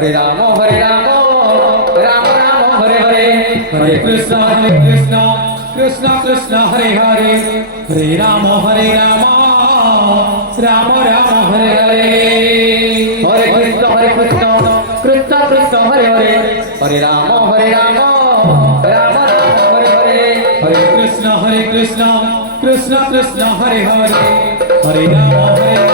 Hare Rama Rama Rama Hare Hare Hare Krishna Krishna Krishna Hare Hare Hare Rama Rama Rama Hare Hare Hare Krishna Krishna Krishna Hare Hare Hare Rama Rama Rama Hare Hare Hare Krishna Krishna Krishna Hare Hare Hare Rama Hare